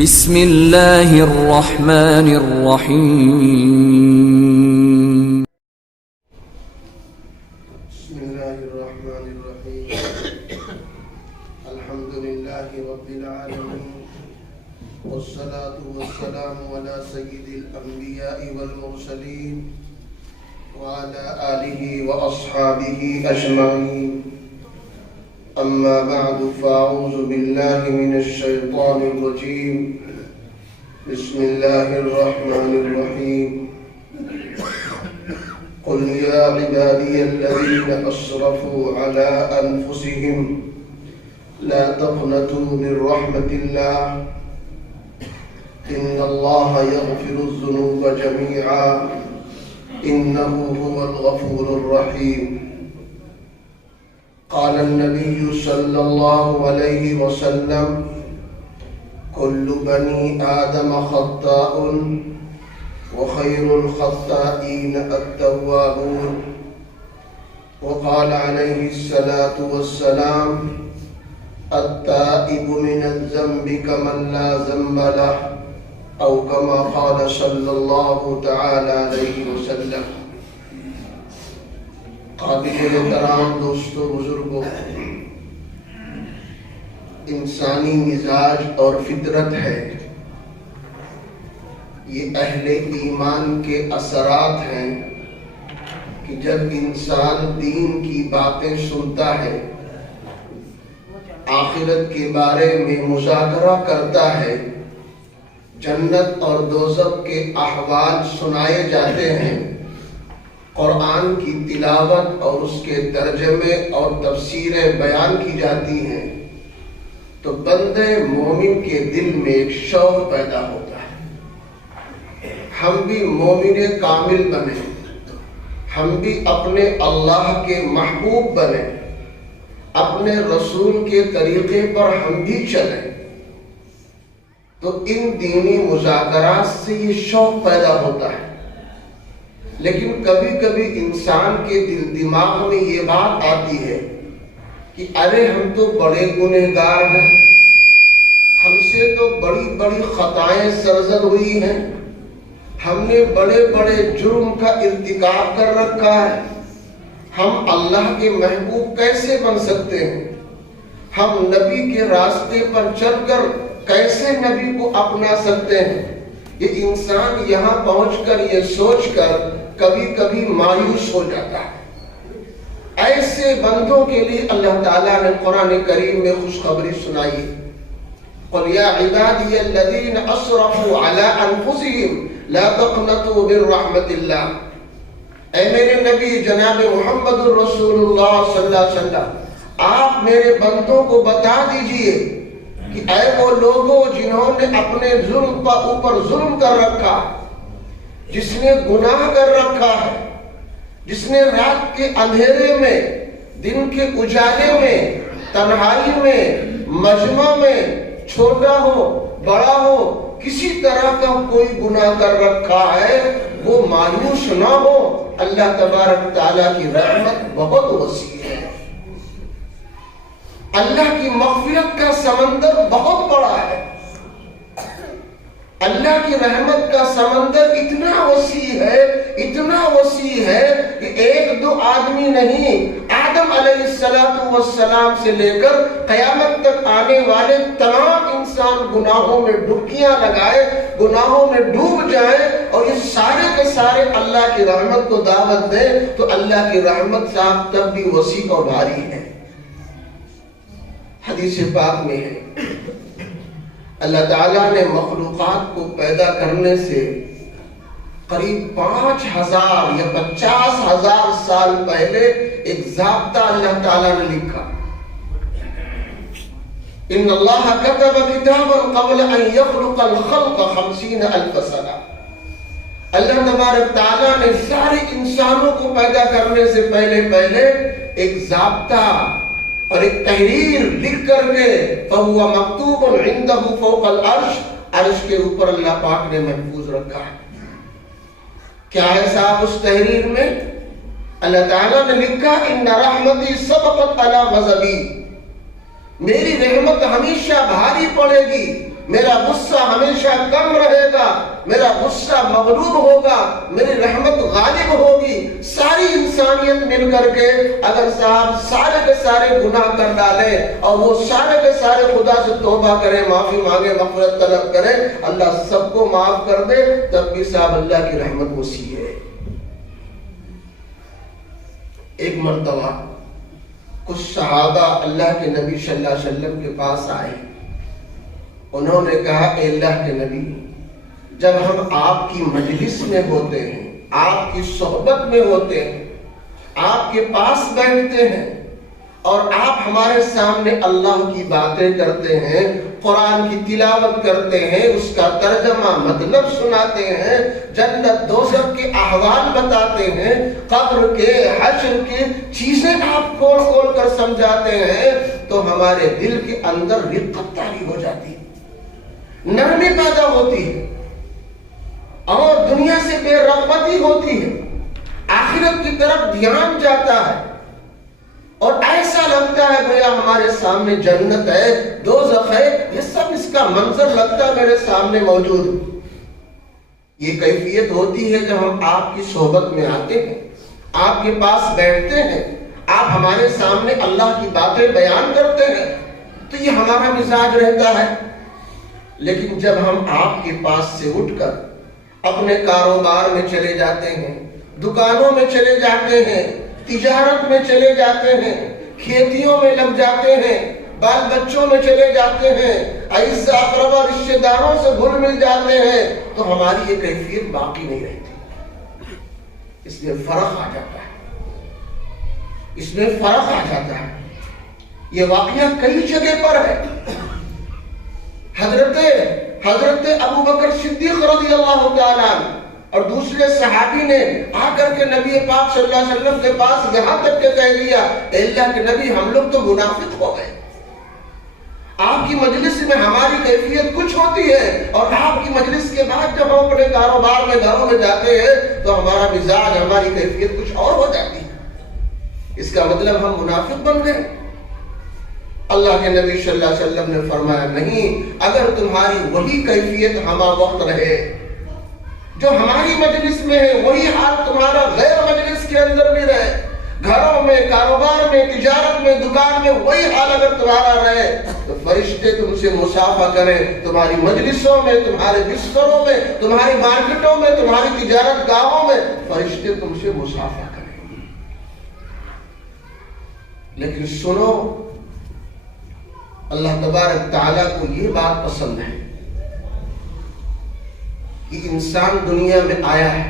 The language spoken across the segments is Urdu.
بسم اللہ الرحمن الرحیم بسم اللہ الرحمن الرحیم الحمد للہ رب العالمین والصلاة والسلام علی سید الانبیاء والمرسلین وعلى آلہ واصحابہ اجمعین اما بعد فاعوذ باللہ من الشیطان الرجیم بسم اللہ الرحمن الرحیم قل يا عبادي الذين أسرفوا على أنفسهم لا تقنطوا من رحمة الله إن الله يغفر الذنوب جميعا إنه هو الغفور الرحيم قال النبي صلى الله عليه وسلم كل بني آدم خطاء وخير الخطائين التوابون وقال عليه الصلاة والسلام التائب من الذنب كمن لا ذنب له أو كما قال صلى الله تعالى عليه وسلم. قابل احترام دوستو بزرگوں، انسانی مزاج اور فطرت ہے، یہ اہل ایمان کے اثرات ہیں کہ جب انسان دین کی باتیں سنتا ہے، آخرت کے بارے میں مذاکرہ کرتا ہے، جنت اور دوزخ کے احوال سنائے جاتے ہیں، قرآن کی تلاوت اور اس کے ترجمے اور تفسیریں بیان کی جاتی ہیں، تو بندے مومن کے دل میں ایک شوق پیدا ہوتا ہے، ہم بھی مومن کامل بنے، ہم بھی اپنے اللہ کے محبوب بنے، اپنے رسول کے طریقے پر ہم بھی چلیں، تو ان دینی مذاکرات سے یہ شوق پیدا ہوتا ہے. لیکن کبھی کبھی انسان کے دل دماغ میں یہ بات آتی ہے کہ ارے ہم تو بڑے گنہگار ہیں، ہم سے تو بڑی بڑی خطائیں سرزد ہوئی ہیں، ہم نے بڑے بڑے جرم کا ارتکاب کر رکھا ہے، ہم اللہ کے محبوب کیسے بن سکتے ہیں، ہم نبی کے راستے پر چل کر کیسے نبی کو اپنا سکتے ہیں. یہ انسان یہاں پہنچ کر یہ سوچ کر کبھی کبھی مایوس ہو جاتا ہے. ایسے بندوں کے لیے اللہ تعالیٰ نے قرآن کریم میں خوشخبری سنائی. قل یا عبادی الذین اسرفوا علی انفسهم لا تقنطوا من رحمت اللہ. اے میرے نبی جناب محمد الرسول اللہ صلی اللہ علیہ وسلم، آپ میرے بندوں کو بتا دیجئے کہ اے وہ لوگوں جنہوں نے اپنے ظلم پر اوپر ظلم کر رکھا، جس نے گناہ کر رکھا ہے، جس نے رات کے اندھیرے میں، دن کے اجالے میں، تنہائی میں، مجمع میں، چھوٹا ہو بڑا ہو، کسی طرح کا کوئی گناہ کر رکھا ہے، وہ مایوس نہ ہو. اللہ تبارک تعالیٰ کی رحمت بہت وسیع ہے، اللہ کی مغفرت کا سمندر بہت بڑا ہے، اللہ کی رحمت کا سمندر اتنا وسیع ہے، اتنا وسیع ہے کہ ایک دو آدمی نہیں، آدم علیہ السلام سے لے کر قیامت تک آنے والے تمام انسان گناہوں میں ڈبکیاں لگائے، گناہوں میں ڈوب جائیں اور یہ سارے کے سارے اللہ کی رحمت کو دعوت دیں، تو اللہ کی رحمت صاحب تب بھی وسیع اور بھاری ہے. حدیث پاک میں ہے اللہ تعالیٰ نے مخلوقات کو پیدا کرنے سے قریب 5000 یا 50,000 سال پہلے ایک ضابطہ اللہ تعالیٰ نے لکھا. ان اللہ کتب کتابا قبل ان یخلق الخلق 50,000 سنہ. اللہ تبارک تعالیٰ نے سارے انسانوں کو پیدا کرنے سے پہلے ایک ضابطہ اور ایک تحریر لکھ کر کے فَهُوَ مَكْتُوبٌ عِنْدَهُ فَوْقَ الْعَرْشِ، عرش کے اوپر اللہ پاک نے محفوظ رکھا ہے. کیا ہے صاحب اس تحریر میں؟ اللہ تعالیٰ نے لکھا إِنَّ رَحْمَتِي سَبَقَتْ عَلَى غَضَبِي، میری رحمت ہمیشہ بھاری پڑے گی میرا غصہ ہمیشہ کم رہے گا، میرا غصہ مغلوب ہوگا، میری رحمت غالب ہوگی۔ ساری انسانیت مل کر کے اگر صاحب سارے کے سارے گناہ کر ڈالے اور وہ سارے کے سارے خدا سے توبہ کرے، معافی مانگے، مغفرت طلب کرے، اللہ سب کو معاف کر دے، تب بھی صاحب اللہ کی رحمت وسیع ہے۔ ایک مرتبہ کچھ صحابہ اللہ کے نبی صلی اللہ علیہ وسلم کے پاس آئے، انہوں نے کہا اے اللہ کے نبی، جب ہم آپ کی مجلس میں ہوتے ہیں، آپ کی صحبت میں ہوتے ہیں، آپ کے پاس بیٹھتے ہیں اور آپ ہمارے سامنے اللہ کی باتیں کرتے ہیں، قرآن کی تلاوت کرتے ہیں، اس کا ترجمہ مطلب سناتے ہیں، جنت دوزخ کے احوال بتاتے ہیں، قبر کے حشر کی چیزیں آپ کھول کھول کر سمجھاتے ہیں، تو ہمارے دل کے اندر رقت طاری ہو جاتی ہے، نرمی پیدا ہوتی ہے اور دنیا سے بے رغبتی ہوتی ہے، آخرت کی طرف دھیان جاتا ہے اور ایسا لگتا ہے گویا ہمارے سامنے جنت ہے، دوزخ ہے، یہ سب اس کا منظر لگتا ہے میرے سامنے موجود۔ یہ کیفیت ہوتی ہے جب ہم آپ کی صحبت میں آتے ہیں، آپ کے پاس بیٹھتے ہیں، آپ ہمارے سامنے اللہ کی باتیں بیان کرتے ہیں، تو یہ ہمارا مزاج رہتا ہے۔ لیکن جب ہم آپ کے پاس سے اٹھ کر اپنے کاروبار میں چلے جاتے ہیں، دکانوں میں چلے جاتے ہیں، تجارت میں چلے جاتے ہیں، کھیتیوں میں لگ جاتے ہیں، بال بچوں میں چلے جاتے ہیں، اعزا اقربا رشتہ داروں سے گھل مل جاتے ہیں، تو ہماری یہ کیفیت باقی نہیں رہتی، اس میں فرق آ جاتا ہے، اس میں فرق آ جاتا ہے۔ یہ واقعہ کئی جگہ پر ہے۔ حضرت ابو بکر صدیق رضی اللہ تعالیٰ عنہ اور دوسرے صحابی نے آ کر کے نبی پاک صلی اللہ علیہ وسلم کے پاس یہاں تک کہ کہہ دیا اے اللہ کے نبی، ہم لوگ تو منافق ہو گئے، آپ کی مجلس میں ہماری کیفیت کچھ ہوتی ہے اور آپ کی مجلس کے بعد جب ہم اپنے کاروبار میں گھروں میں جاتے ہیں تو ہمارا مزاج، ہماری کیفیت کچھ اور ہو جاتی ہے، اس کا مطلب ہم منافق بن گئے۔ اللہ کے نبی صلی اللہ علیہ وسلم نے فرمایا نہیں، اگر تمہاری وہی کیفیت ہمہ وقت رہے، جو ہماری مجلس میں ہے وہی حال تمہارا غیر مجلس کے اندر بھی رہے، گھروں میں، کاروبار میں، تجارت میں، دکان میں وہی حال اگر تمہارا رہے، تو فرشتے تم سے مصافحہ کریں، تمہاری مجلسوں میں، تمہارے بستروں میں، تمہاری مارکیٹوں میں، تمہاری تجارت گاہوں میں فرشتے تم سے مصافحہ کریں۔ لیکن سنو، اللہ تبارک تعالیٰ کو یہ بات پسند ہے کہ انسان دنیا میں آیا ہے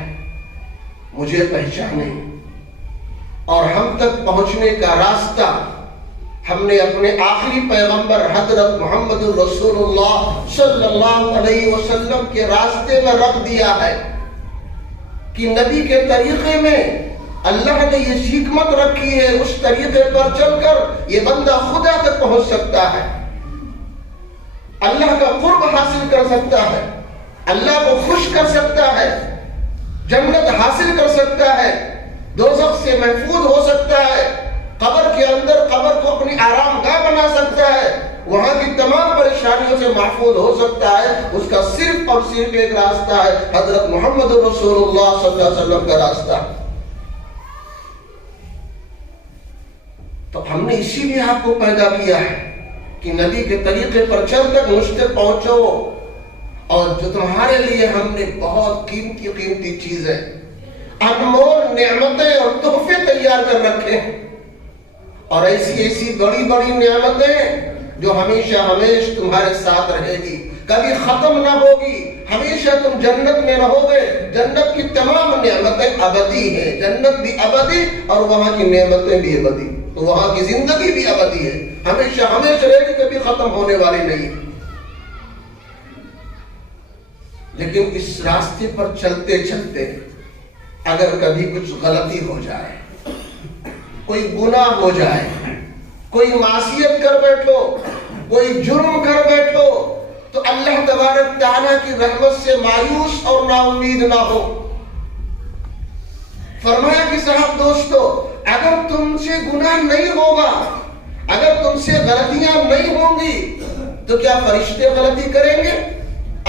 مجھے پہچانے، اور ہم تک پہنچنے کا راستہ ہم نے اپنے آخری پیغمبر حضرت محمد رسول اللہ صلی اللہ علیہ وسلم کے راستے میں رکھ دیا ہے کہ نبی کے طریقے میں اللہ نے یہ حکمت رکھی ہے، اس طریقے پر چل کر یہ بندہ خدا تک پہنچ سکتا ہے، اللہ کا قرب حاصل کر سکتا ہے، اللہ کو خوش کر سکتا ہے، جنت حاصل کر سکتا ہے، دوزخ سے محفوظ ہو سکتا ہے، قبر کے اندر قبر کو اپنی آرام گاہ بنا سکتا ہے، وہاں کی تمام پریشانیوں سے محفوظ ہو سکتا ہے۔ اس کا صرف اور صرف ایک راستہ ہے، حضرت محمد رسول اللہ صلی اللہ علیہ وسلم کا راستہ۔ تو ہم نے اسی لیے آپ کو پیدا کیا ہے کہ نبی کے طریقے پر چل کر مجھ تک پہنچو، اور جو تمہارے لیے ہم نے بہت قیمتی چیزیں، انمول نعمتیں اور تحفے تیار کر رکھے ہیں، اور ایسی بڑی بڑی نعمتیں جو ہمیشہ تمہارے ساتھ رہے گی، کبھی ختم نہ ہوگی، ہمیشہ تم جنت میں رہو گے۔ جنت کی تمام نعمتیں ابدی ہیں، جنت بھی ابدی اور وہاں کی نعمتیں بھی ابدی، تو وہاں کی زندگی بھی ابدی ہے، ہمیشہ رہے گی، کبھی ختم ہونے والی نہیں۔ لیکن اس راستے پر چلتے چلتے اگر کبھی کچھ غلطی ہو جائے، کوئی گناہ ہو جائے، کوئی معصیت کر بیٹھو، کوئی جرم کر بیٹھو، تو اللہ تبارک تعالیٰ کی رحمت سے مایوس اور نا امید نہ ہو۔ فرمایا کہ صاحب دوستو، اگر تم سے گناہ نہیں ہوگا، اگر تم سے غلطیاں نہیں ہوں گی، تو کیا فرشتے غلطی کریں گے؟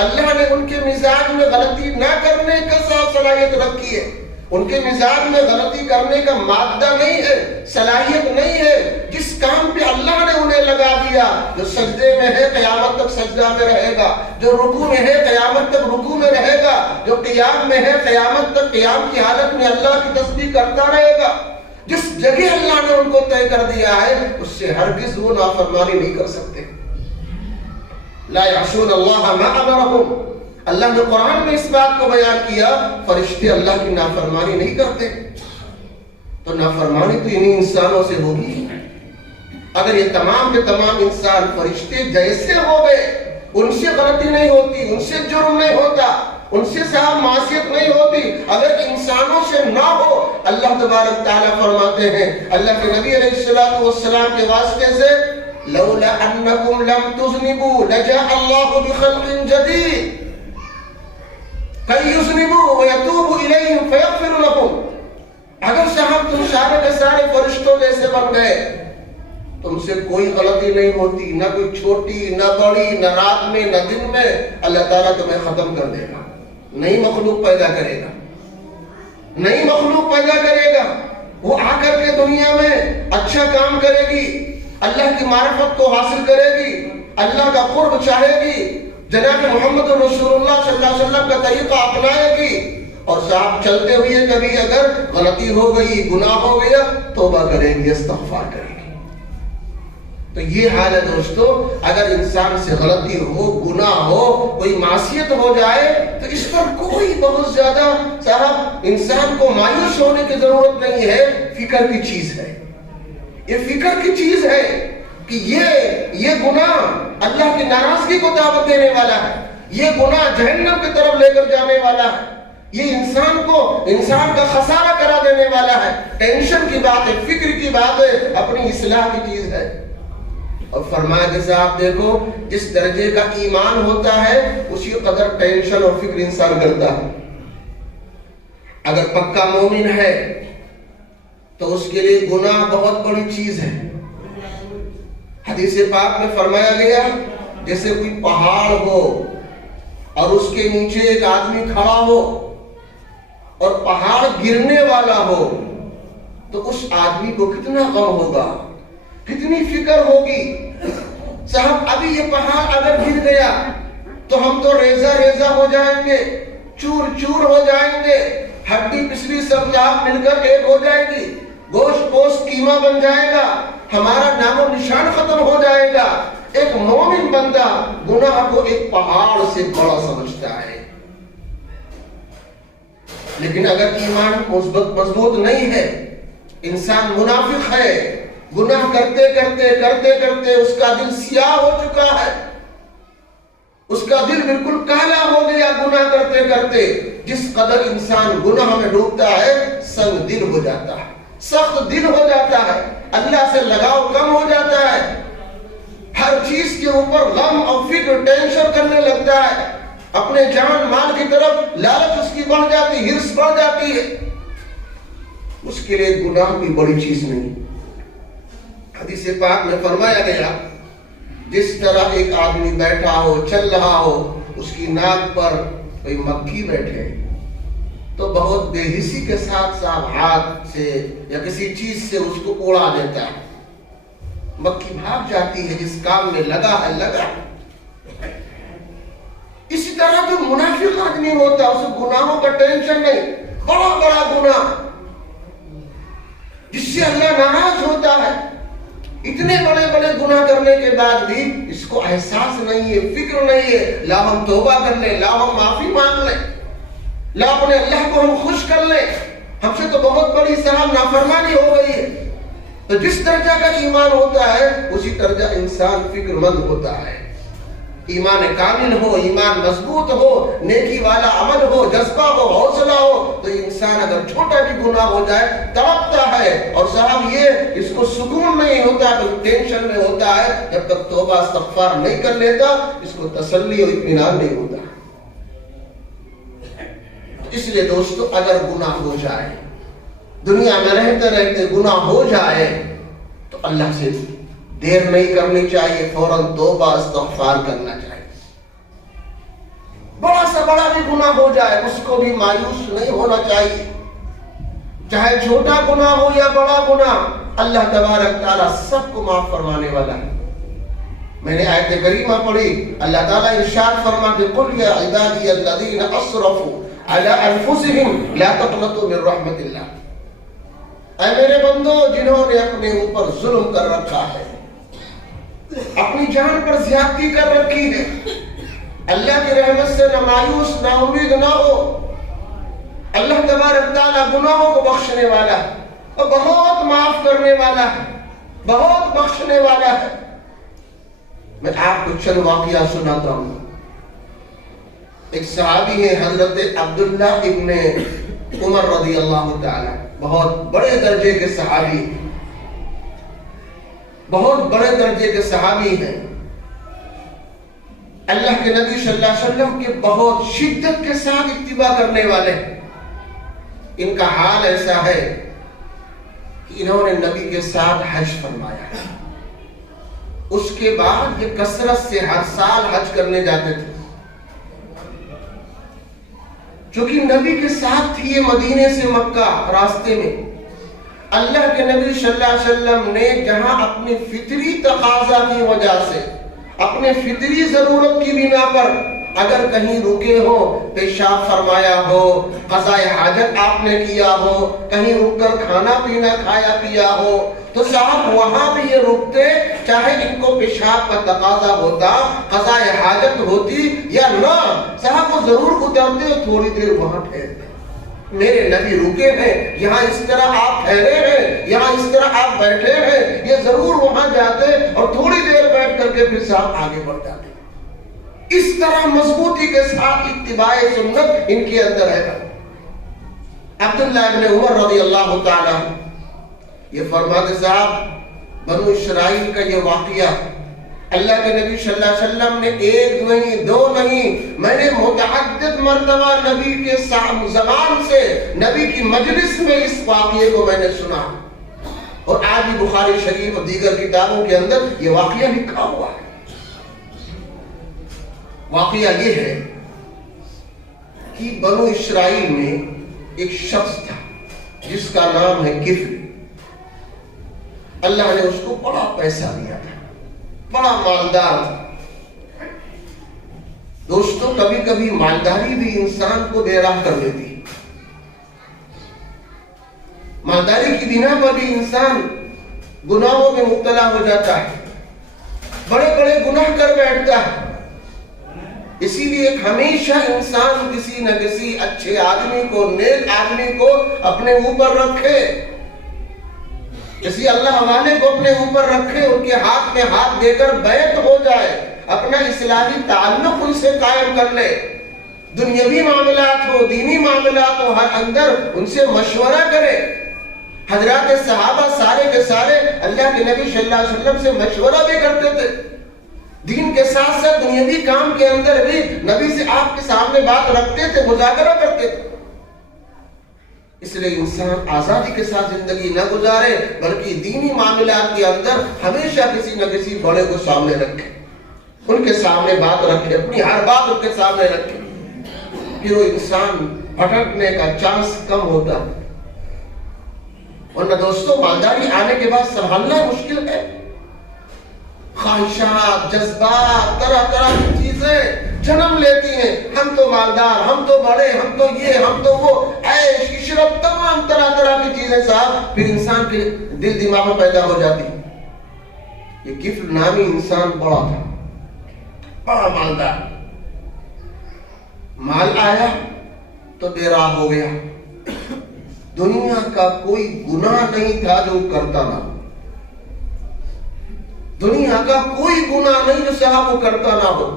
اللہ نے ان کے مزاج میں غلطی نہ کرنے کا صلاحیت رکھی ہے. ان کے مزاج میں غلطی کرنے کا مادہ نہیں ہے، صلاحیت نہیں ہے. جس کام پہ اللہ نے انہیں لگا دیا، جو سجدے میں ہے قیامت تک سجدہ میں رہے گا، جو رکوع میں ہے قیامت تک رکوع میں رہے گا، جو قیام میں ہے قیامت تک قیام کی حالت میں اللہ کی تسبیح کرتا رہے گا. جس جگہ اللہ نے ان کو طے کر دیا ہے اس سے ہرگز وہ نافرمانی نہیں کر سکتے. لا یعصون اللہ ما امرهم. اللہ نے قرآن میں اس بات کو بیان کیا، فرشتے اللہ کی نافرمانی نہیں کرتے. تو نافرمانی تو انہیں انسانوں سے ہوگی. اگر یہ تمام کے تمام انسان فرشتے جیسے ہو گئے، ان سے غلطی نہیں ہوتی، ان سے جرم نہیں ہوتا، ان سے صاحب معصیت نہیں ہوتی، اگر انسانوں سے نہ ہو، اللہ تبارک تعالیٰ فرماتے ہیں اللہ کے نبی علیہ السلام کے واسطے سے لولا انکم لم تذنبوا لجاء اللہ بخلق جدید فَيُذْنِبُوا وَيَتُوبُ إِلَيْهِمْ فَيَغْفِرُ لَهُمْ. اگر صاحب تم سارے کے سارے فرشتوں جیسے بن گئے، تم سے کوئی غلطی نہیں ہوتی، نہ کوئی چھوٹی نہ بڑی، نہ رات میں نہ دن میں. اللہ تعالیٰ تمہیں ختم کر دے گا، نئی مخلوق پیدا کرے گا، نئی مخلوق پیدا کرے گا. وہ آ کر کے دنیا میں اچھا کام کرے گی، اللہ کی معرفت کو حاصل کرے گی، اللہ کا قرب چاہے گی، جناب محمد رسول اللہ صلی اللہ علیہ وسلم کا طریقہ اپنائے گی. اور صاحب چلتے ہوئے کبھی اگر غلطی ہو گئی، گناہ ہو گیا، توبہ کریں گی، استغفار کریں گی. تو یہ حال ہے دوستو. اگر انسان سے غلطی ہو، گناہ ہو، کوئی معصیت ہو جائے تو اس پر کوئی بہت زیادہ صاحب انسان کو مایوس ہونے کی ضرورت نہیں ہے. فکر کی چیز ہے، یہ فکر کی چیز ہے کہ یہ گناہ اللہ کی ناراضگی کو دعوت دینے والا ہے، یہ گناہ جہنم کی طرف لے کر جانے والا ہے، یہ انسان کا خسارہ کرا دینے والا ہے. ٹینشن کی بات ہے، فکر کی بات ہے، اپنی اصلاح کی چیز ہے. اور فرمایا جیسے آپ دیکھو جس درجے کا ایمان ہوتا ہے اسی قدر ٹینشن اور فکر انسان کرتا ہے. اگر پکا مومن ہے تو اس کے لیے گناہ بہت بڑی چیز ہے. حدیث پاک میں فرمایا گیا جیسے کوئی پہاڑ ہو اور اس کے نیچے ایک آدمی کھڑا ہو اور پہاڑ گرنے والا ہو تو اس آدمی کو کتنا غم ہوگا، کتنی فکر ہوگی. صاحب ابھی یہ پہاڑ اگر گر گیا تو ہم تو ریزہ ریزہ ہو جائیں گے، چور چور ہو جائیں گے، ہڈی پسلی سب مل کر ایک ہو جائے گی، گوشت پوست قیمہ بن جائے گا، ہمارا نام و نشان ختم ہو جائے گا. ایک مومن بندہ گناہ کو ایک پہاڑ سے بڑا سمجھتا ہے. لیکن اگر ایمان مضبوط نہیں ہے، انسان منافق ہے، گناہ کرتے کرتے کرتے کرتے اس کا دل سیاہ ہو چکا ہے، اس کا دل بالکل کالا ہو گیا گناہ کرتے کرتے. جس قدر انسان گناہ میں ڈوبتا ہے سنگ دل ہو جاتا ہے، سخت دل ہو جاتا ہے، اللہ سے لگاؤ کم ہو جاتا ہے، ہر چیز کے اوپر غم اور فکر ٹینشن کرنے لگتا ہے، اپنے جان مال کی طرف لالچ اس کی بڑھ جاتی، ہرس بڑھ جاتی ہے. اس کے لیے گناہ کوئی بڑی چیز نہیں. حدیث پاک میں فرمایا گیا جس طرح ایک آدمی بیٹھا ہو، چل رہا ہو، اس کی ناک پر کوئی مکھی بیٹھے تو بہت بے حسی کے ساتھ ہاتھ سے یا کسی چیز سے اس کو اڑا دیتا ہے. مکھی بھاگ جاتی ہے، جس کام میں لگا ہے لگا. اسی طرح جو منافق آدمی ہوتا ہے اسے گناہوں کا ٹینشن نہیں. بڑا بڑا گناہ جس سے اللہ ناراض ہوتا ہے، اتنے بڑے بڑے گناہ کرنے کے بعد بھی اس کو احساس نہیں ہے، فکر نہیں ہے، لا ہم توبہ کر لیں، لا ہم معافی مانگ لیں، لا اپنے اللہ کو ہم خوش کر لیں، ہم سے تو بہت بڑی صاحب نافرمانی ہو گئی ہے. تو جس درجہ کا ایمان ہوتا ہے اسی درجہ انسان فکر مند ہوتا ہے. ایمان کامل ہو، ایمان مضبوط ہو، نیکی والا عمل ہو، جذبہ ہو، حوصلہ ہو تو انسان اگر چھوٹا بھی گناہ ہو جائے تڑپتا ہے. اور صاحب یہ اس کو سکون نہیں ہوتا، تو ٹینشن میں ہوتا ہے. جب تک توبہ استغفار نہیں کر لیتا اس کو تسلی اور اطمینان نہیں ہوتا. اس لیے دوستو اگر گناہ ہو جائے، دنیا میں رہتے رہتے گناہ ہو جائے تو اللہ سے دیر نہیں کرنی چاہیے، فوراً توبہ استغفار کرنا چاہیے۔ بڑا سا بڑا بھی گناہ ہو جائے اس کو بھی مایوس نہیں ہونا چاہیے، چاہے چھوٹا گناہ ہو یا بڑا گناہ، اللہ تبارک تعالیٰ سب کو معاف فرمانے والا ہے۔ میں نے آیت کریمہ پڑھی، اللہ تعالیٰ ارشاد فرماتے قل یا عبادی الذین اسرفوا علی انفسہم لا تقنطوا من رحمت اللہ، اے میرے بندو جنہوں نے اپنے اوپر ظلم کر رکھا ہے، اپنی جان پر زیادتی کر رکھی ہے، اللہ کی رحمت سے نہ مایوس نہ امید نہ ہو۔ اللہ تبارک تعالیٰ گناہوں کو بخشنے والا ہے اور بہت معاف کرنے والا ہے، بہت بخشنے والا ہے۔ میں آپ کو چند واقعہ سناتا ہوں۔ ایک صحابی ہے حضرت عبداللہ ابن عمر رضی اللہ تعالیٰ، بہت بڑے درجے کے صحابی، بہت بڑے درجے کے صحابی ہیں، اللہ کے نبی صلی اللہ علیہ وسلم کے بہت شدت کے ساتھ اتباع کرنے والے ہیں۔ ان کا حال ایسا ہے کہ انہوں نے نبی کے ساتھ حج فرمایا، اس کے بعد یہ کثرت سے ہر سال حج کرنے جاتے تھے، چونکہ نبی کے ساتھ تھی یہ مدینے سے مکہ راستے میں۔ اللہ کے نبی صلی اللہ علیہ وسلم نے جہاں اپنی فطری تقاضا کی وجہ سے، اپنے فطری ضرورت کی بنا پر اگر کہیں رکے ہو، پیشاب فرمایا ہو، قضاء حاجت آپ نے کیا ہو، کہیں رک کر کھانا پینا کھایا پیا ہو، تو صاحب وہاں بھی یہ رکتے، چاہے ان کو پیشاب کا تقاضا ہوتا، قضاء حاجت ہوتی یا نہ، صاحب وہ ضرور اترتے اور تھوڑی دیر وہاں ٹھہرتے۔ میرے نبی رکے ہیں، یہاں اس طرح آپ ٹھہرے ہیں، یہاں اس طرح آپ بیٹھے ہیں، یہ ضرور وہاں جاتے اور تھوڑی دیر بیٹھ کر کے پھر صاحب آگے بڑھ جاتے۔ اس طرح مضبوطی کے ساتھ اتباع سنت ان کے اندر ہے۔ عبداللہ ابن عمر رضی اللہ تعالیٰ یہ فرماتے صاحب بنو اسرائیل کا یہ واقعہ اللہ کے نبی صلی اللہ علیہ وسلم نے ایک نہیں دو نہیں، میں نے متعدد مرتبہ نبی کے زبان سے، نبی کی مجلس میں اس واقعے کو میں نے سنا، اور آج بھی بخاری شریف اور دیگر کتابوں کے اندر یہ واقعہ لکھا ہوا ہے۔ واقعہ یہ ہے کہ بنو اسرائیل میں ایک شخص تھا جس کا نام ہے کفل۔ اللہ نے اس کو بڑا پیسہ دیا تھا، بڑا مالدار تھا۔ دوستو کبھی کبھی مالداری بھی انسان کو بے راہ کر دیتی ہے، مالداری کی بنا پر بھی انسان گناہوں میں مبتلا ہو جاتا ہے، بڑے بڑے گناہ کر بیٹھتا ہے۔ اسی لیے ہمیشہ انسان کسی نہ کسی اچھے آدمی کو، نیک آدمی کو اپنے اوپر رکھے، کسی اللہ والے کو اپنے اوپر رکھے، ان کے ہاتھ میں ہاتھ دے کر بیعت ہو جائے، اپنا اصلاحی تعلق ان سے قائم کر لے، دنیاوی معاملات ہو، دینی معاملات ہو، ہر اندر ان سے مشورہ کرے۔ حضرات صحابہ سارے کے سارے اللہ کے نبی صلی اللہ علیہ وسلم سے مشورہ بھی کرتے تھے، دین کے ساتھ ساتھ دنیاوی کام کے اندر بھی نبی سے آپ کے سامنے بات رکھتے تھے، مذاکرہ کرتے تھے۔ اس لیے انسان آزادی کے ساتھ زندگی نہ گزارے، بلکہ دینی معاملات کے اندر ہمیشہ کسی نہ کسی بڑے کو سامنے رکھے، ان کے سامنے بات رکھے، اپنی ہر بات ان کے سامنے رکھے، پھر وہ انسان بھٹکنے کا چانس کم ہوتا ہے۔ ورنہ دوستوں مالداری آنے کے بعد سنبھالنا مشکل ہے، خواہشات، جذبات، طرح طرح کی چیزیں جنم لیتی ہیں، ہم تو مالدار، ہم تو بڑے، ہم تو یہ، ہم تو وہ، عیش عشرت، تمام طرح طرح کی چیزیں صاحب پھر انسان کے دل دماغ میں پیدا ہو جاتی۔ یہ کفل نامی انسان بڑا تھا، بڑا مالدار، مال آیا تو بے راہ ہو گیا، دنیا کا کوئی گناہ نہیں تھا جو کرتا نہ، دنیا کا کوئی گناہ نہیں جو صاحب وہ کرتا نہ ہو،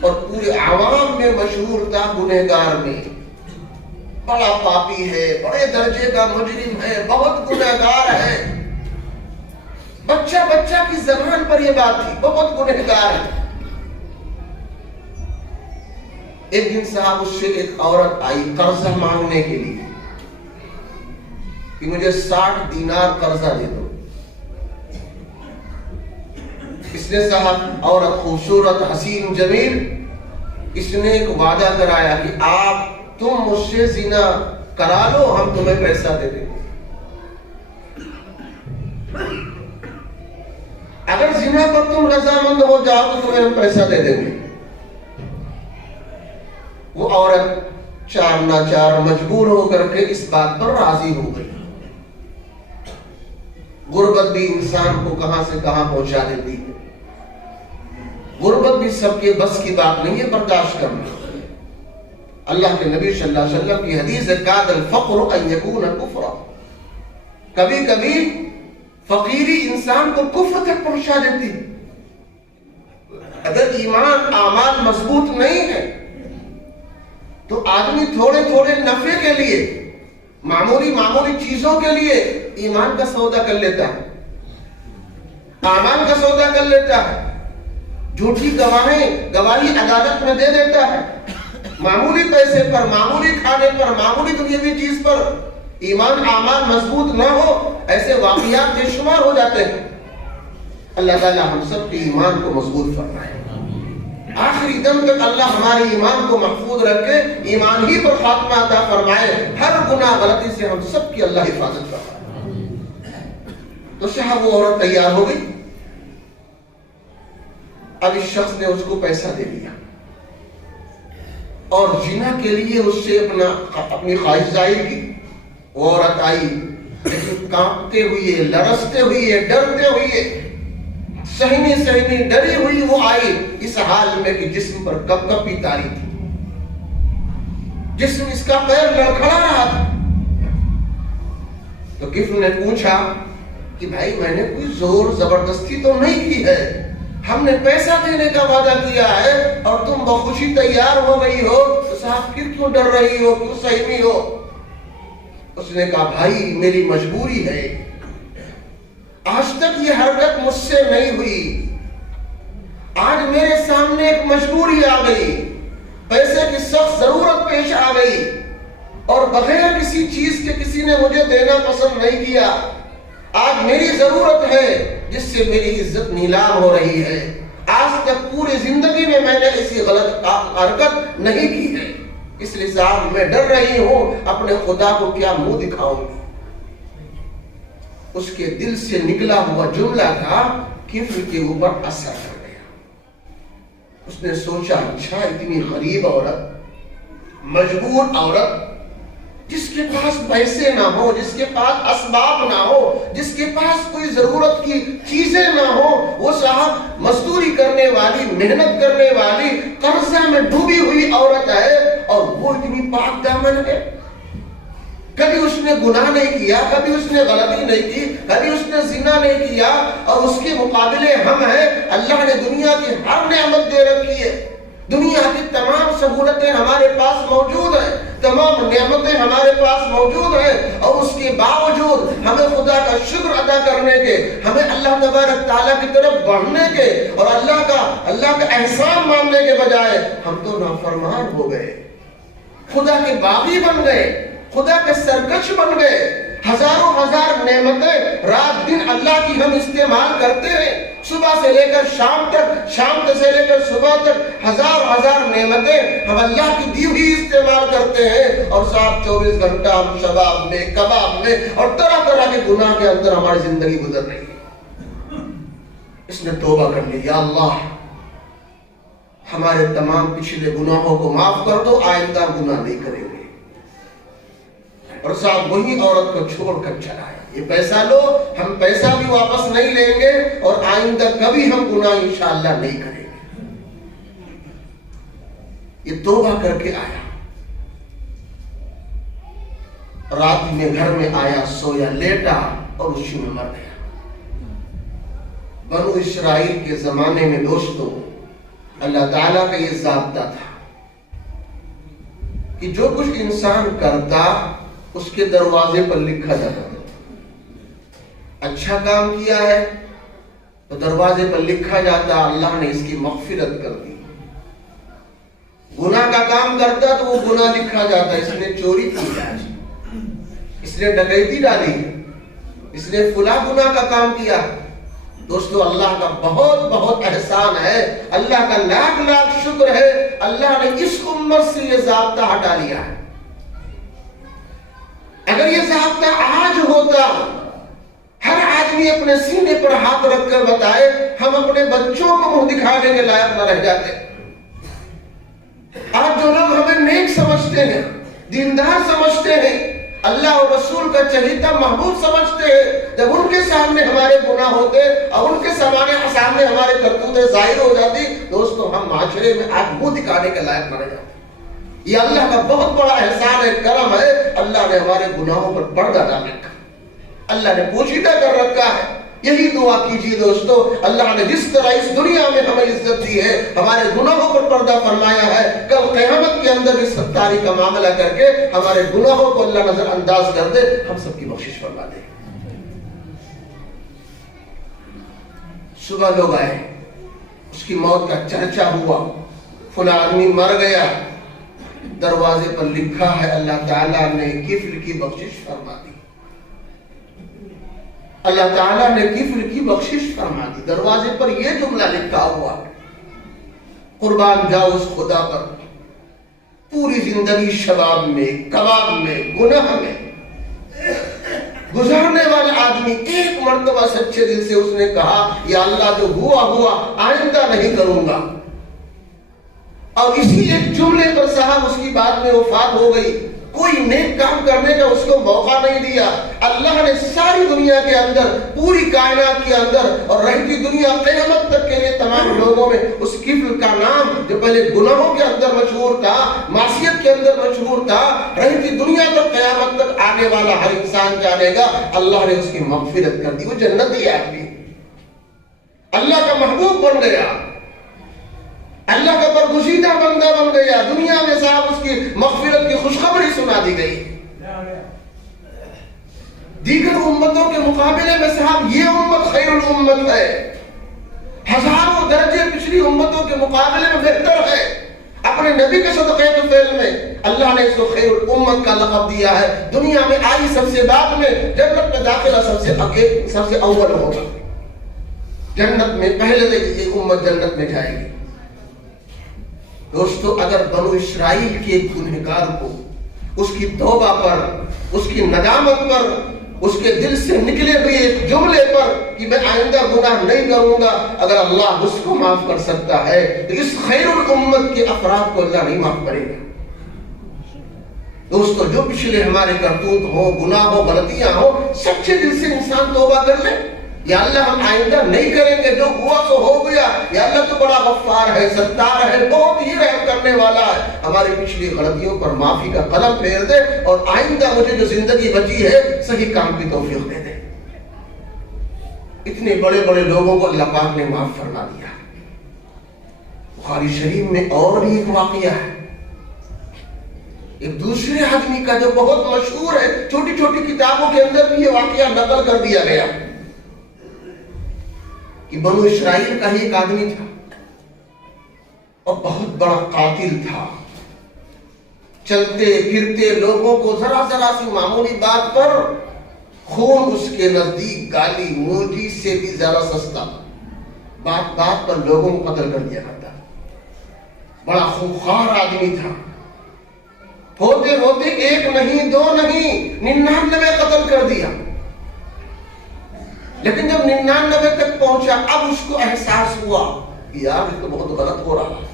اور پورے عوام میں مشہور تھا گنہگار میں، بڑا پاپی ہے، بڑے درجے کا مجرم ہے، بہت گنہگار ہے، بچہ بچہ کی زبان پر یہ بات تھی، بہت گنہگار ہے۔ ایک دن صاحب اس سے ایک عورت آئی قرضہ مانگنے کے لیے کہ مجھے 60 دینار قرضہ دے دو۔ اس نے صاحب عورت خوبصورت حسین جمیل، اس نے ایک وعدہ کرایا کہ تم مجھ سے زنا کرا لو، ہم تمہیں پیسہ دے دیں گے۔ اگر زنا پر تم رضامند ہو جاؤ تو تمہیں ہم پیسہ دے دیں گے۔ وہ عورت چار ناچار مجبور ہو کر کے اس بات پر راضی ہو گئی۔ غربت بھی انسان کو کہاں سے کہاں پہنچا دیتی ہے، غربت بھی سب کے بس کی بات نہیں ہے برداشت کرنا۔ اللہ کے نبی صلی اللہ علیہ وسلم کی حدیث ہے کاد الفقر ان یکون کفرا، کبھی کبھی فقیری انسان کو کفر تک پہنچا دیتی۔ اگر ایمان اعمال مضبوط نہیں ہے تو آدمی تھوڑے تھوڑے نفع کے لیے، معمولی چیزوں کے لیے ایمان کا سودا کر لیتا ہے، اعمال کا سودا کر لیتا ہے، جھوٹی گواہی عدالت میں دے دیتا ہے، معمولی پیسے پر، معمولی کھانے پر، معمولی دنیاوی چیز پر ایمان اعمال مضبوط نہ ہو، ایسے واقعات بے شمار ہو جاتے ہیں۔ اللہ تعالی ہم سب کے ایمان کو مضبوط فرمائے، آخری دم تک اللہ ہمارے ایمان کو محفوظ رکھے، ایمان ہی پر خاتمہ عطا فرمائے، ہر گناہ غلطی سے ہم سب کی اللہ حفاظت فرمائے۔ تو صاحب وہ عورت تیار ہو گئی، اب اس شخص نے اس کو پیسہ دے دیا اور زنا کے لیے اس سے اپنی خواہش ظاہر کی۔ وہ عورت آئی لیکن کانپتے ہوئے، لرزتے ہوئے، ڈرتے ہوئے، سہمی ڈری ہوئی وہ آئی، اس حال میں کہ جسم پر کپ کپی تاری تھی، جسم اس کا پیر لڑکھڑا رہا تھا۔ تو کفر نے پوچھا کہ بھائی میں نے کوئی زور زبردستی تو نہیں کی ہے، ہم نے پیسہ دینے کا وعدہ کیا ہے اور تم بخوشی تیار ہو گئی ہو، تو صاحب پھر کیوں ڈر رہی ہو، کیوں سہمی ہو؟ اس نے کہا بھائی میری مجبوری ہے، آج تک یہ حرکت مجھ سے نہیں ہوئی، آج میرے سامنے ایک مجبوری آ گئی، پیسے کی سخت ضرورت پیش آ گئی اور بغیر کسی چیز کے کسی نے مجھے دینا پسند نہیں کیا، آج میری ضرورت ہے جس سے میری عزت نیلام ہو رہی ہے، آج تک پوری زندگی میں میں نے ایسی غلط حرکت نہیں کی ہے، اس لیے صاحب میں ڈر رہی ہوں اپنے خدا کو کیا منہ دکھاؤں گی۔ اس کے دل سے نکلا ہوا جملہ تھا کفر کے اوپر اثر کر گیا۔ اس نے سوچا اچھا اتنی غریب عورت، مجبور عورت، جس کے پاس پیسے نہ ہو، جس کے پاس اسباب نہ ہو، جس کے پاس کوئی ضرورت کی چیزیں نہ ہو، وہ صاحب مزدوری کرنے والی، محنت کرنے والی، قرضہ میں ڈوبی ہوئی عورت ہے اور وہ اتنی پاک دامن ہے، کبھی اس نے گناہ نہیں کیا، کبھی اس نے غلطی نہیں کی، کبھی اس نے زنا نہیں کیا، اور اس کے مقابلے ہم ہیں، اللہ نے دنیا کی ہر نعمت دے رکھی ہے، دنیا کی تمام سہولتیں ہمارے پاس موجود ہیں، تمام نعمتیں ہمارے پاس موجود ہیں، اور اس کے باوجود ہمیں خدا کا شکر ادا کرنے کے، ہمیں اللہ تبارک تعالیٰ کی طرف بڑھنے کے اور اللہ کا احسان ماننے کے بجائے ہم تو نافرمان ہو گئے، خدا کے باغی بن گئے، خدا کے سرکش بن گئے، ہزاروں ہزار نعمتیں رات دن اللہ کی ہم استعمال کرتے ہیں، صبح سے لے کر شام تک، شام سے لے کر صبح تک ہزار نعمتیں ہم اللہ کی دی ہوئی استعمال کرتے ہیں، اور صاحب 24 گھنٹہ ہم شباب میں، کباب میں اور طرح طرح کے گناہ کے اندر ہماری زندگی گزر رہی ہے۔ اس نے توبہ کر لی، یا اللہ ہمارے تمام پچھلے گناہوں کو معاف کر دو، آئندہ گناہ نہیں کریں گے، اور صاحب وہی عورت کو چھوڑ کر چلا ہے، یہ پیسہ لو، ہم پیسہ بھی واپس نہیں لیں گے اور آئندہ کبھی ہم گناہ انشاءاللہ نہیں کریں گے۔ یہ توبہ کر کے آیا، رات میں گھر میں آیا، سویا، لیٹا اور اسی میں مر گیا۔ بنو اسرائیل کے زمانے میں دوستو اللہ تعالیٰ کا یہ ضابطہ تھا کہ جو کچھ انسان کرتا اس کے دروازے پر لکھا جاتا تھا، اچھا کام کیا ہے تو دروازے پر لکھا جاتا اللہ نے اس کی مغفرت کر دی، گناہ کا کام کرتا تو وہ گناہ لکھا جاتا، اس نے چوری کی ہے، اس نے ڈکیتی ڈالی، اس نے فلاں گناہ کا کام کیا، دوستو اللہ کا بہت بہت احسان ہے، اللہ کا لاکھ لاکھ شکر ہے، اللہ نے اس امت سے یہ ضابطہ ہٹا لیا ہے۔ اگر یہ ضابطہ آج ہوتا، ہر آدمی اپنے سینے پر ہاتھ رکھ کر بتائے، ہم اپنے بچوں کو منہ دکھانے کے لائق نہ رہ جاتے۔ آج جو لوگ ہمیں نیک سمجھتے ہیں، دیندار سمجھتے ہیں، اللہ اور رسول کا چہیتا محبوب سمجھتے ہیں، جب ان کے سامنے ہمارے گناہ ہوتے اور ان کے سامنے ہمارے کرتوتیں ظاہر ہو جاتی، دوستو ہم معاشرے میں آج منہ دکھانے کے لائق نہ رہ جاتے۔ یہ اللہ کا بہت بڑا احسان ہے، کرم ہے، اللہ نے ہمارے گناہوں پر پردہ ڈال رکھا، اللہ نے پوشیدہ کر رکھا ہے۔ یہی دعا کیجیے دوستو، اللہ نے جس طرح اس دنیا میں ہمیں عزت دی ہے، ہمارے گناہوں پر پردہ فرمایا ہے، کل قیامت کے اندر اس ستاری کا معاملہ کر کے ہمارے گناہوں کو اللہ نظر انداز کر دے، ہم سب کی بخشش فرما دے۔ صبح لوگ آئے، اس کی موت کا چرچا ہوا، فلاں آدمی مر گیا، دروازے پر لکھا ہے اللہ تعالیٰ نے کفل کی بخشش فرما دی، اللہ تعالیٰ نے کفل کی بخشش فرما دی، دروازے پر یہ جملہ لکھا ہوا، قربان جاؤ اس خدا پر۔ پوری زندگی شباب میں، کباب میں، گناہ میں گزارنے والا آدمی ایک مرتبہ سچے دل سے اس نے کہا، یا اللہ جو ہوا ہوا آئندہ نہیں کروں گا، اور اسی ایک جملے پر صاحب اس کی بات میں وفات ہو گئی۔ کوئی نیک کام کرنے کا اس کو موقع نہیں دیا۔ اللہ نے ساری دنیا کے اندر، پوری کائنات کے اندر اور رہتی دنیا قیامت تک کے لیے تمام لوگوں میں اس کفل کا نام جو پہلے گناہوں کے اندر مشہور تھا، معصیت کے اندر مشہور تھا، رہتی دنیا تک قیامت تک آنے والا ہر انسان جانے گا، اللہ نے اس کی مغفرت کر دی، وہ جنتی آدمی اللہ کا محبوب بن گیا، اللہ کا برگزیدہ بندہ بن گیا، دنیا میں صاحب اس کی مغفرت کی خوشخبری سنا دی گئی۔ دیگر امتوں کے مقابلے میں صاحب یہ امت خیر الامت ہے، ہزاروں درجے پچھلی امتوں کے مقابلے میں بہتر ہے۔ اپنے نبی کے صدقے کے فعل میں اللہ نے اس کو خیر الامت کا لقب دیا ہے۔ دنیا میں آئی سب سے بعد میں، جنت میں داخلہ سب سے اول ہوگا، جنت میں پہلے ایک امت جنت میں جائے گی۔ دوستو اگر بنو اسرائیل کے ایک گنہگار کو اس کی توبہ پر، اس کی ندامت پر، اس کے دل سے نکلے ہوئے ایک جملے پر کہ میں آئندہ گناہ نہیں کروں گا، اگر اللہ اس کو معاف کر سکتا ہے تو اس خیر الامت کے افراد کو اللہ نہیں معاف کرے گا۔ دوستو جو پچھلے ہمارے کرتوت ہو، گناہ ہو، غلطیاں ہو، سچے دل سے انسان توبہ کر لے، یا اللہ ہم آئندہ نہیں کریں گے، جو ہوا تو ہو گیا، یا اللہ تو بڑا غفار ہے، ستار ہے، بہت ہی رحم کرنے والا ہے، ہماری پچھلی غلطیوں پر معافی کا قلم پھیر دے اور آئندہ مجھے جو زندگی بچی ہے صحیح کام کی توفیق دے دے۔ اتنے بڑے بڑے لوگوں کو اللہ پاک نے معاف فرما دیا۔ بخاری شریف میں اور بھی ایک واقعہ ہے، ایک دوسرے آدمی کا جو بہت مشہور ہے، چھوٹی چھوٹی کتابوں کے اندر بھی یہ واقعہ نقل کر دیا گیا کہ بنو اسرائیل کا ہی ایک آدمی تھا اور بہت بڑا قاتل تھا، چلتے پھرتے لوگوں کو ذرا ذرا سی معمولی بات پر خون اس کے نزدیک گالی موجی سے بھی زیادہ سستا، بات بات پر لوگوں کو قتل کر دیا کرتا، بڑا خوخار آدمی تھا، ہوتے ہوتے ایک نہیں، دو نہیں، 99 قتل کر دیا۔ لیکن جب 99 تک پہنچا اب اس کو احساس ہوا کہ یار یہ تو بہت غلط ہو رہا ہے،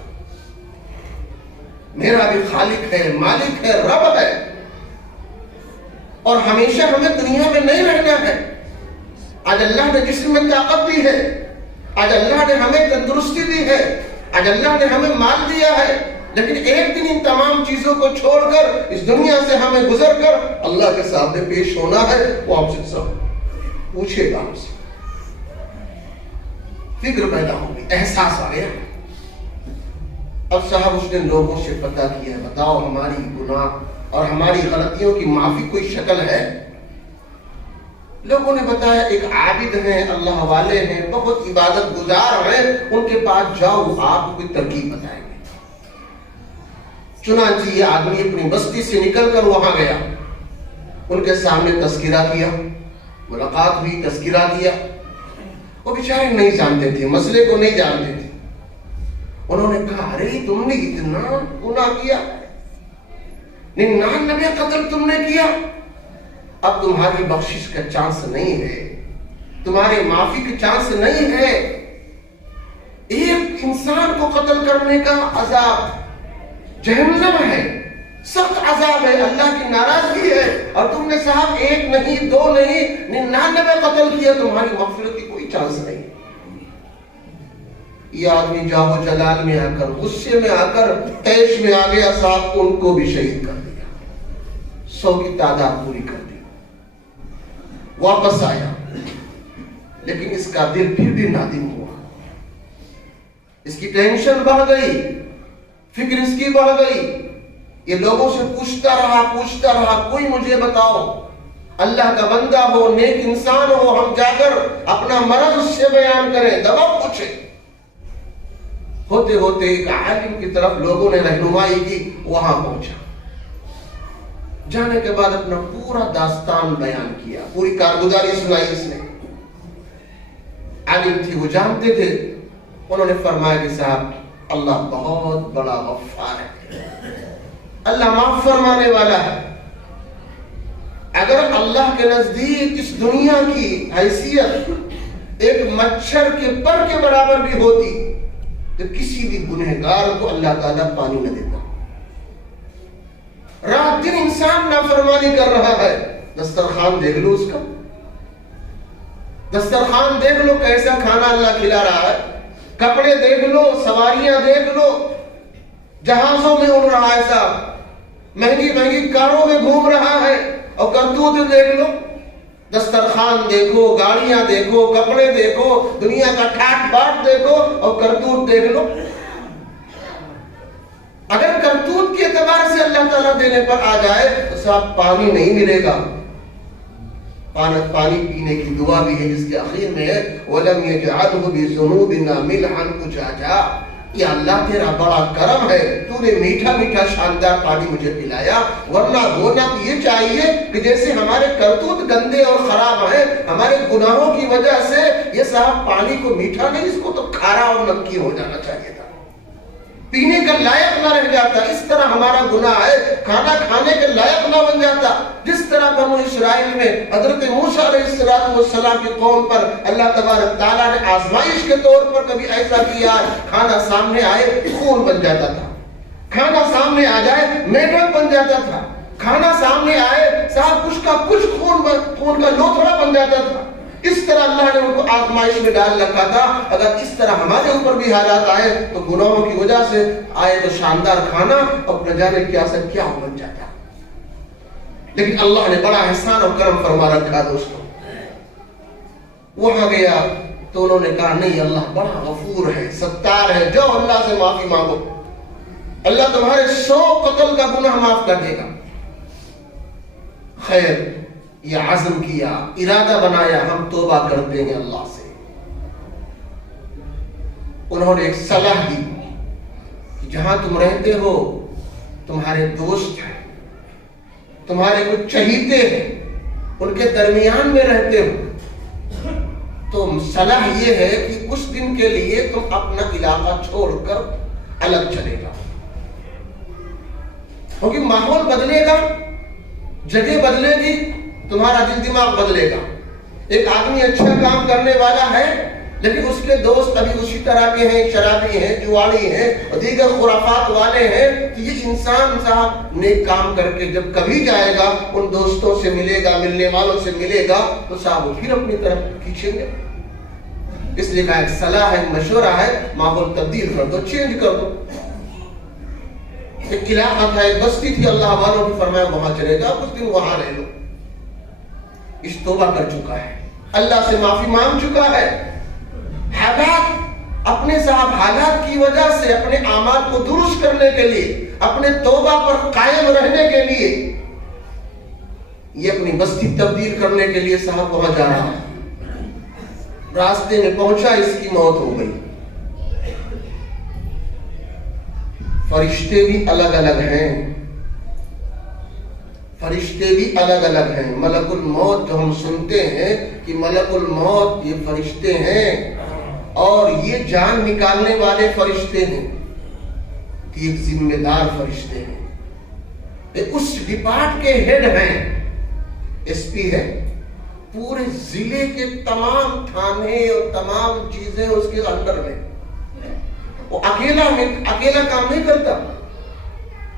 میرا بھی خالق ہے، مالک ہے، رب ہے، اور ہمیشہ ہمیں دنیا میں نہیں رہنا ہے۔ آج اللہ نے جسم میں طاقت دی ہے، آج اللہ نے ہمیں تندرستی دی ہے، آج اللہ نے ہمیں مال دیا ہے، لیکن ایک دن ان تمام چیزوں کو چھوڑ کر اس دنیا سے ہمیں گزر کر اللہ کے سامنے پیش ہونا ہے۔ وہ آپ سے سب پوچھے گا، ہم سے فکر پیدا ہوگی، احساس آ گیا۔ اب صاحب اس نے لوگوں سے پتہ کیا، بتاؤ ہماری گناہ اور ہماری غلطیوں کی معافی کوئی شکل ہے؟ لوگوں نے بتایا ایک عابد ہیں، اللہ والے ہیں، بہت عبادت گزار ہیں، ان کے پاس جاؤ، آپ کو کوئی ترکیب بتائیں گے۔ چنانچہ یہ آدمی اپنی بستی سے نکل کر وہاں گیا، ان کے سامنے تذکرہ کیا، ملاقات ہوئی، تذکرہ کیا، وہ بیچارے نہیں جانتے تھے، مسئلے کو نہیں جانتے تھے. انہوں نے کہا ارے تم نے اتنا گناہ کیا، 99 قتل تم نے کیا، اب تمہاری بخشش کا چانس نہیں ہے، تمہارے معافی کا چانس نہیں ہے. ایک انسان کو قتل کرنے کا عذاب جہنم ہے، سخت عذاب ہے، اللہ کی ناراضگی ہے، اور تم نے صاحب 1 نہیں 2 نہیں 99 قتل کیا، تمہاری مغفرت کی کوئی چانس نہیں. یہ آدمی جاو جلال میں آ کر، غصے میں آ کر، عیش میں آ گیا صاحب، ان کو بھی شہید کر دیا، 100 کی تعداد پوری کر دی. واپس آیا لیکن اس کا دل پھر بھی نادم ہوا، اس کی ٹینشن بڑھ گئی، فکر اس کی بڑھ گئی. یہ لوگوں سے پوچھتا رہا کوئی مجھے بتاؤ، اللہ کا بندہ ہو، نیک انسان ہو، ہم جا کر اپنا مرض اس سے بیان کریں، دوا پوچھیں. ہوتے ہوتے ایک عالم کی طرف لوگوں نے رہنمائی کی، وہاں پہنچا. جانے کے بعد اپنا پورا داستان بیان کیا، پوری کارگزاری سنائی اس نے. عالم تھی، وہ جانتے تھے. انہوں نے فرمایا کہ صاحب اللہ بہت بڑا غفار ہے، اللہ معاف فرمانے والا ہے. اگر اللہ کے نزدیک اس دنیا کی حیثیت ایک مچھر کے پر کے برابر بھی ہوتی تو کسی بھی گنہگار کو اللہ تعالیٰ پانی نہ دیتا. رات دن انسان نافرمانی کر رہا ہے، دسترخوان دیکھ لو اس کا، دسترخوان دیکھ لو کیسا کھانا اللہ کھلا رہا ہے، کپڑے دیکھ لو، سواریاں دیکھ لو، جہازوں میں اڑ رہا ہے صاحب، مہنگی مہنگی کاروں میں گھوم رہا ہے. اور کرتوت دیکھ لو، دسترخوان دیکھو، گاڑیاں دیکھو، کپڑے دیکھو، دنیا کا ٹھاٹ باٹ دیکھو، اور کرتوت دیکھ لو. اگر کرتوت کے اعتبار سے اللہ تعالیٰ دینے پر آ جائے تو صاحب پانی نہیں ملے گا. پانی پینے کی دعا بھی ہے جس کے آخر میں ہے وَلَمْ يَجْعَلْهُ بِذُنُوبِنَا مِلْحًا أُجَاجًا. یا اللہ تیرا بڑا کرم ہے، تو نے میٹھا میٹھا شاندار پانی مجھے پلایا، ورنہ ہونا تو یہ چاہیے کہ جیسے ہمارے کرتوت گندے اور خراب ہیں، ہمارے گناہوں کی وجہ سے یہ صاحب پانی کو میٹھا نہیں، اس کو تو کھارا اور نمکین ہو جانا چاہیے تھا، پینے کا لائق نہ رہ جاتا. اس طرح ہمارا گناہ ہے، کھانا کھانے کے لائق نہ بن جاتا. جس طرح بنو اسرائیل میں حضرت موسیٰ علیہ السلام کی قوم پر اللہ تبارک تعالیٰ نے آزمائش کے طور پر کبھی ایسا کیا، کھانا سامنے آئے خون بن جاتا تھا، کھانا سامنے آ جائے میڈک بن جاتا تھا، کھانا سامنے آئے صاحب کچھ کا کچھ خون کا لوتھڑا بن جاتا تھا. اس طرح اللہ نے ان کو آزمائش میں ڈال رکھا تھا. اگر اس طرح ہمارے اوپر بھی حالات آئے تو گناہوں کی وجہ سے آئے تو شاندار کھانا اور نہ جانے کیا سے کیا بن جاتا. لیکن اللہ نے بڑا احسان اور کرم فرما رکھا دوستوں. وہاں گیا تو انہوں نے کہا نہیں اللہ بڑا غفور ہے، ستار ہے، جاؤ اللہ سے معافی مانگو، اللہ تمہارے 100 قتل کا گناہ معاف کر دے گا. خیر، یہ عزم کیا، ارادہ بنایا ہم توبہ کرتے ہیں اللہ سے. انہوں نے ایک صلاح دی کہ جہاں تم رہتے ہو تمہارے دوست ہیں، تمہارے کچھ چہیتے ہیں، ان کے درمیان میں رہتے ہو، تو صلاح یہ ہے کہ کچھ دن کے لیے تم اپنا علاقہ چھوڑ کر الگ چلے گا، کیونکہ ماحول بدلے گا، جگہ بدلے گی، تمہارا دل دماغ بدلے گا. ایک آدمی اچھا کام کرنے والا ہے لیکن اس کے دوست ابھی اسی طرح کے ہیں، شرابی ہیں، جواڑی ہیں اور دیگر خرافات والے ہیں، تو یہ انسان صاحب نیک کام کر کے جب کبھی جائے گا ان دوستوں سے ملے گا، ملنے والوں سے ملے گا تو صاحب وہ پھر اپنی طرف کھینچیں گے. اس لیے کہا ایک صلاح ہے، مشورہ ہے، ماحول تبدیل کر دو، چینج کر دو. ایک علاقہ تھا، ایک بستی تھی، اللہ والوں کی فرمایا وہاں چلے گا، کچھ دن وہاں رہ لو. اس توبہ کر چکا ہے، اللہ سے معافی مانگ چکا ہے. حالات اپنے صاحب حالات کی وجہ سے اپنے اعمال کو درست کرنے کے لیے، اپنے توبہ پر قائم رہنے کے لیے، یہ اپنی بستی تبدیل کرنے کے لیے صاحب وہاں جا رہا ہے. راستے میں پہنچا، اس کی موت ہو گئی. فرشتے بھی الگ الگ ہیں، فرشتے بھی الگ الگ ہیں. ملک الموت جو ہم سنتے ہیں کہ ملک الموت یہ فرشتے ہیں اور یہ جان نکالنے والے فرشتے ہیں، ایک ذمہ دار فرشتے ہیں. اس ڈپارٹ کے ہیڈ ہیں، ایس پی ہے، پورے ضلع کے تمام تھانے اور تمام چیزیں اس کے انڈر میں. وہ اکیلا کام نہیں کرتا،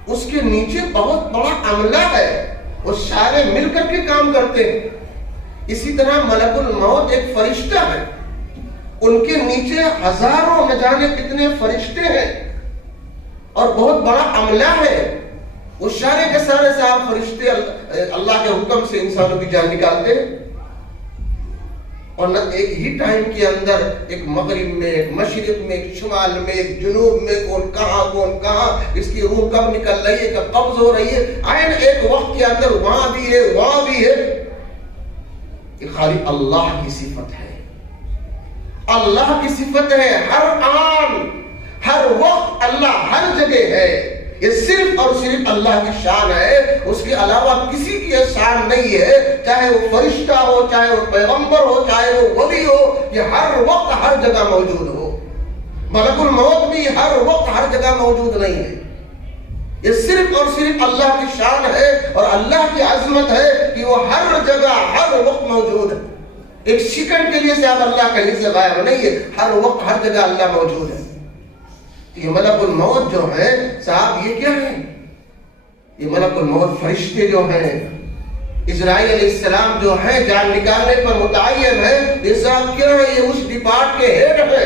اس کے نیچے بہت بڑا عملہ ہے، وہ سارے مل کر کے کام کرتے ہیں. اسی طرح ملک الموت ایک فرشتہ ہے، ان کے نیچے ہزاروں نہ جانے کتنے فرشتے ہیں اور بہت بڑا عملہ ہے. وہ سارے کے سارے صاحب فرشتے اللہ کے حکم سے انسانوں کی جان نکالتے ہیں. اور نہ ایک ہی ٹائم کے اندر ایک مغرب میں، ایک مشرق میں، ایک شمال میں، ایک جنوب میں، کون کہاں اس کی روح کب نکل رہی ہے، کب قبض ہو رہی ہے، عین ایک وقت کے اندر وہاں بھی ہے وہاں بھی ہے. یہ خالی اللہ کی صفت ہے، اللہ کی صفت ہے. ہر آن ہر وقت اللہ ہر جگہ ہے. یہ صرف اور صرف اللہ کی شان ہے، اس کے علاوہ کسی کی شان نہیں ہے. چاہے وہ فرشتہ ہو، چاہے وہ پیغمبر ہو، چاہے وہ ولی ہو، یہ ہر وقت ہر جگہ موجود ہو. ملک الموت بھی ہر وقت ہر جگہ موجود نہیں ہے. یہ صرف اور صرف اللہ کی شان ہے اور اللہ کی عظمت ہے کہ وہ ہر جگہ ہر وقت موجود ہے. ایک سیکنڈ کے لیے صاحب اللہ کہیں سے غائب نہیں ہے، ہر وقت ہر جگہ اللہ موجود ہے. یہ ملک الموت جو ہے صاحب، یہ کیا ہے؟ یہ ملک الموت فرشتے جو ہیں، اسرائیل علیہ السلام جو ہیں جان نکالنے پر متعین ہے. یہ صاحب کیا ہے؟ یہ اس ڈپارٹ کے ہیڈ ہے.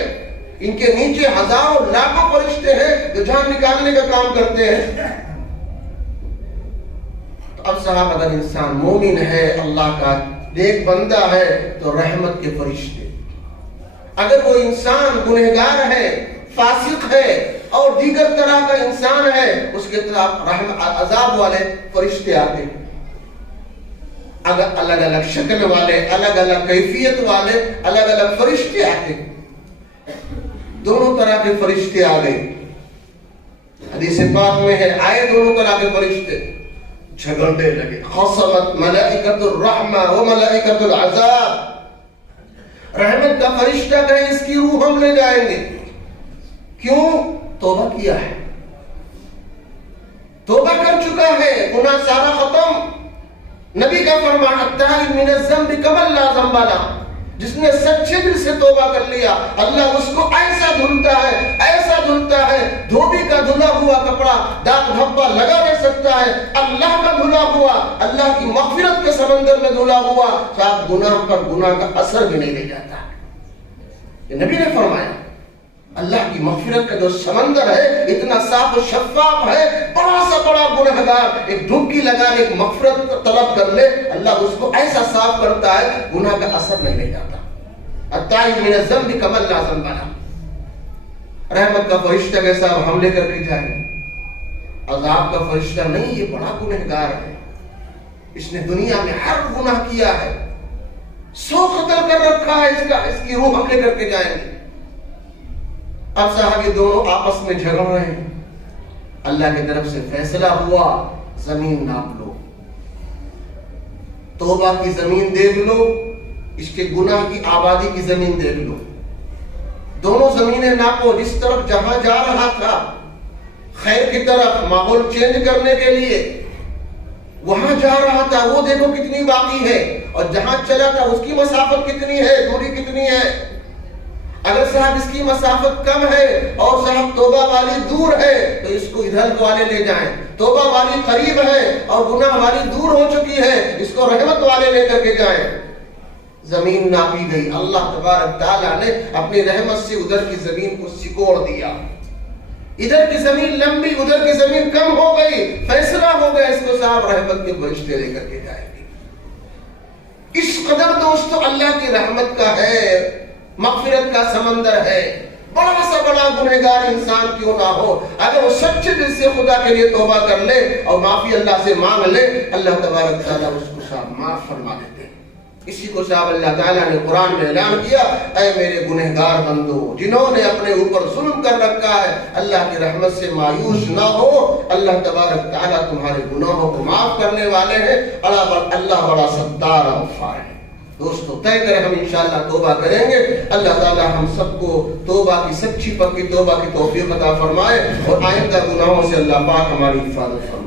ان کے نیچے ہزاروں لاکھوں فرشتے ہیں جو جان نکالنے کا کام کرتے ہیں. تو اب صاحب اگر انسان مومن ہے، اللہ کا نیک بندہ ہے، تو رحمت کے فرشتے. اگر وہ انسان گنہگار ہے، فاسق ہے اور دیگر طرح کا انسان ہے، اس کے طرف عذاب والے فرشتے آتے ہیں. اگر الگ الگ شکل والے، الگ الگ کیفیت والے، الگ الگ فرشتے آتے ہیں. دونوں طرح کے فرشتے آ گئے. حدیث پاک میں ہے آئے دونوں طرح کے فرشتے، جھگڑنے لگے. خصمت ملائکۃ الرحمہ و ملائکۃ العذاب. رحمت کا فرشتہ کہے اس کی روح ہم لے جائیں گے. کیوں؟ توبہ کیا ہے، توبہ کر چکا ہے، گناہ سارا ختم. نبی کا فرمان التائب من الذنب کمن لا ذنب له. جس نے سچے دل سے توبہ کر لیا، اللہ اس کو ایسا دھلتا ہے، ایسا دھلتا ہے، دھوبی کا دھلا ہوا کپڑا داغ دھبا لگا رہ سکتا ہے. اللہ کا دھلا ہوا، اللہ کی مغفرت کے سمندر میں دھلا ہوا صاحب گناہ پر گناہ کا اثر بھی نہیں لے جاتا. یہ نبی نے فرمایا. اللہ کی مغفرت کا جو سمندر ہے اتنا صاف و شفاف ہے، بڑا سا بڑا گنہگار ایک ڈبکی لگانے ایک مغفرت طلب کر لے، اللہ اس کو ایسا صاف کرتا ہے گناہ کا اثر نہیں لے جاتا. التائب من الذنب کمن لا ذنب له. رحمت کا فرشتہ کے ساتھ ہم لے کر کے جائیں. عذاب کا فرشتہ نہیں، یہ بڑا گنہگار ہے، اس نے دنیا میں ہر گناہ کیا ہے، 100 قتل کر رکھا ہے، اس کی روح ہم لے کر کے جائیں گے. اب صاحب یہ دونوں آپس میں جھگڑ رہے ہیں. اللہ کی طرف سے فیصلہ ہوا زمین ناپ لو، توبہ کی زمین دیکھ لو، اس کے گناہ کی آبادی کی زمین دیکھ لو. دونوں زمینیں ناپو. جس طرف جہاں جا رہا تھا خیر کی طرف ماحول چینج کرنے کے لیے وہاں جا رہا تھا، وہ دیکھو کتنی باقی ہے، اور جہاں چلا تھا اس کی مسافت کتنی ہے، دوری کتنی ہے. اگر صاحب اس کی مسافت کم ہے اور صاحب توبہ والی دور ہے تو اس کو ادھر والے لے جائیں. توبہ والی قریب ہے اور گناہ والی دور ہو چکی ہے، اس کو رحمت والے لے کر کے جائیں. زمین ناپی گئی. اللہ تبارک تعالیٰ نے اپنی رحمت سے ادھر کی زمین کو سکوڑ دیا. ادھر کی زمین لمبی، ادھر کی زمین کم ہو گئی. فیصلہ ہو گیا اس کو صاحب رحمت کے فرشتے لے کر کے جائیں گے. اس قدر دوستو اللہ کی رحمت کا ہے، مغفرت کا سمندر ہے. بڑا سا بڑا گنہگار انسان کیوں نہ ہو، اگر وہ سچے دل سے خدا کے لیے توبہ کر لے اور معافی اللہ سے مانگ لے، اللہ تبارک تعالیٰ اس کو صاحب معاف فرما دیتے ہیں. اسی کو صاحب اللہ تعالیٰ نے قرآن میں اعلان کیا، اے میرے گنہگار بندو جنہوں نے اپنے اوپر ظلم کر رکھا ہے، اللہ کی رحمت سے مایوس نہ ہو، اللہ تبارک تعالیٰ تمہارے گناہوں کو معاف کرنے والے ہیں، اللہ بڑا ستار و غفار ہے۔ دوستو طے کریں ہم انشاءاللہ توبہ کریں گے، اللہ تعالیٰ ہم سب کو توبہ کی سچی پکی توبہ کی توفیق عطا فرمائے، اور آئندہ گناہوں سے اللہ پاک ہماری حفاظت فرمائے۔